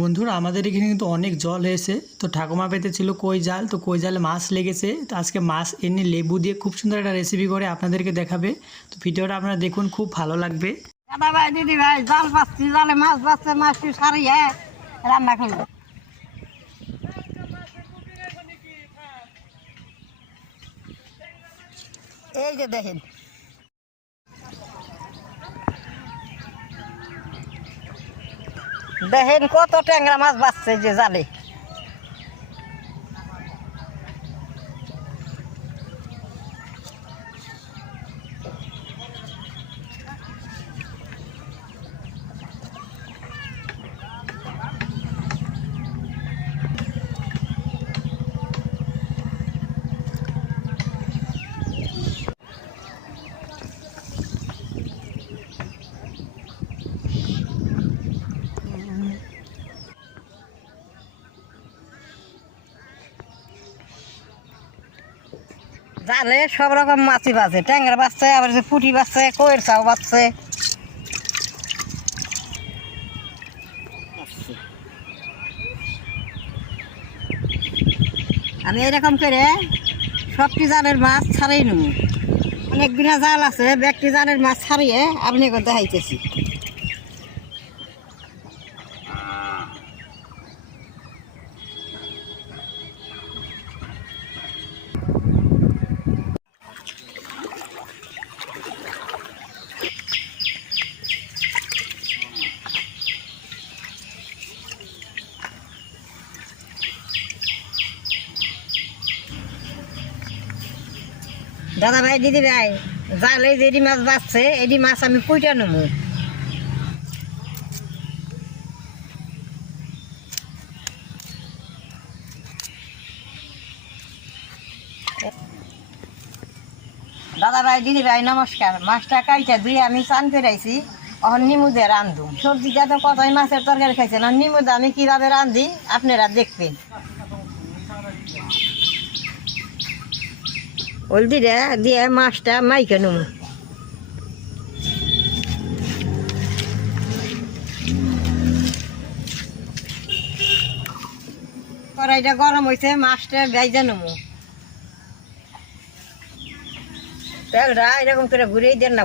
বন্ধুরা আমাদের এখানে কিন্তু অনেক জল হয়েছে। তো ঠাকুমা পেতে ছিল কই জাল তো কই জালে মাছ লেগেছে। তো আজকে মাছ এনে লেবু দিয়ে খুব সুন্দর একটা রেসিপি করে আপনাদেরকে দেখাবে। তো ভিডিওটা আপনারা দেখুন খুব ভালো লাগবে। দাদা দিদি ভাই জাল পাচ্ছি জালে মাছ পাচ্ছে রান্না করব এই যে দেখেন দেখেন কত ট্যাংরা মাছ বাঁচছে যে জালে জালে সব রকম মাছই বাজে। ট্যাংরা বাজছে, আবার যে পুঁটি বাজছে, কইয়ের চাও বাজছে। আমি এরকম করে সবটি জালের মাছ ছাড়াই নেব। অনেক জাল আছে ব্যক্তি জালের মাছ ছাড়িয়ে আপনি দেখাইতেছি। দাদা ভাই দিদি ভাই জালে যেটি মাছ বাঁচছে এটি মাছ আমি কুইটা নেব। দাদা ভাই দিদি ভাই নমস্কার। মাছটা কাইটা দিয়ে আমি চান ফেরাইছি অহন নিমুদে দিয়ে রান্ধুম সবজিটা তো কতই মাছের তরকারি খাইছেন আর নিমু দিয়ে আমি কীভাবে রান্ধি, আপনারা দেখবেন। হলদি রে দিয়ে মাছটা মাইকে নেব কড়াইটা গরম হয়েছে মাছটা গাইজা নেব তেলটা এরকম করে ঘুরেই দেন না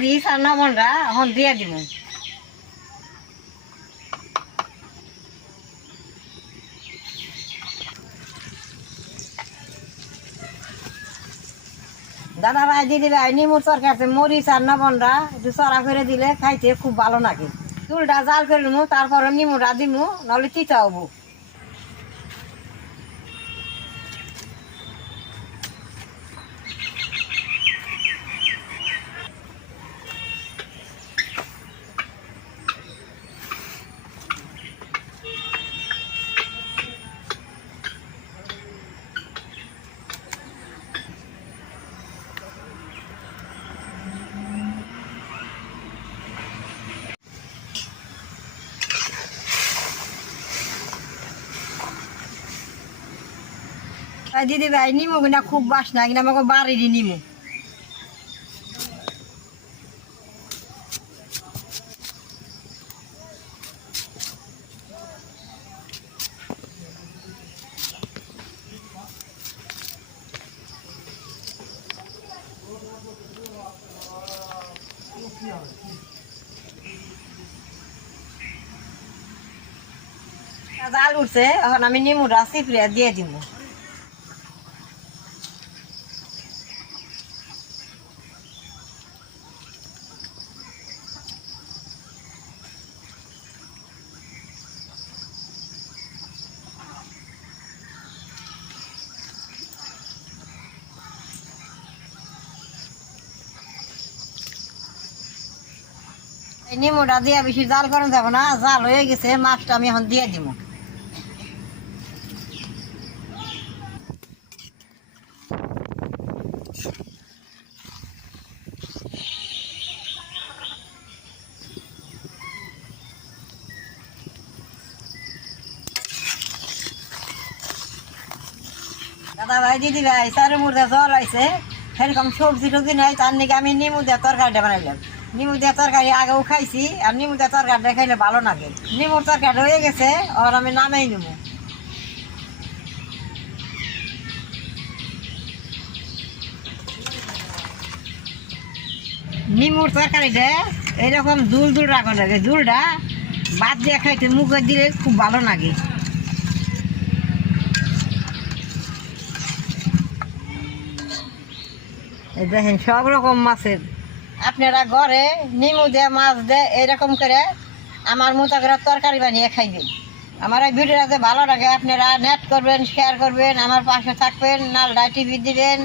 মরিচ আর নমনরা এখন দিয়ে দিব। দাদা ভাই দিদি ভাই নিমুর তরকারিতে মরিচ আর নবনরা একটু চড়া করে দিলে খাইতে খুব ভালো লাগে। চুলটা জাল করে নিমু তারপরে নিমুরা দিমু নাহলে তিতা হব। দিদি ভাই, নিমু কিনা খুব বাস না, কিনা আমাকে বাড়িরই নিমু। জাল উঠছে, এখন আমি নিমুটা চিপড়ে দিয়ে দিব নিমুটা দিয়ে বেশি জাল করা যাবে না, জাল হয়ে গেছে, মাছটা আমি এখন দিয়ে দিব দাদা ভাই, দিদি ভাই চারের মধ্যে জল আইছে। সেরকম সবজি টবজি নাই, তার নাকি আমি নিমু দিয়ে তরকারিটা বানাইলাম। নিমু দিয়ে তরকারি আগেও খাইছি, আর নিমু দিয়ে তরকারিটা খাইলে ভালো লাগে। নিমুর তরকারি হয়ে গেছে আর আমি নামেই নিমু। নিমুর তরকারিটা এরকম দুল দুল রাখা লাগে দুলটা বাদ দিয়ে খাইতে মুখে দিলে খুব ভালো লাগে। দেখেন, সব রকম মাছের আপনারা ঘরে নিমু দে মাছ দে এরকম করে আমার মতো করে তরকারি বানিয়ে খাইবেন। আমার এই ভিডিওটা ভালো লাগে, আপনারা নেট করবেন শেয়ার করবেন, আমার পাশে থাকবেন, নালডা টিভি দিবেন।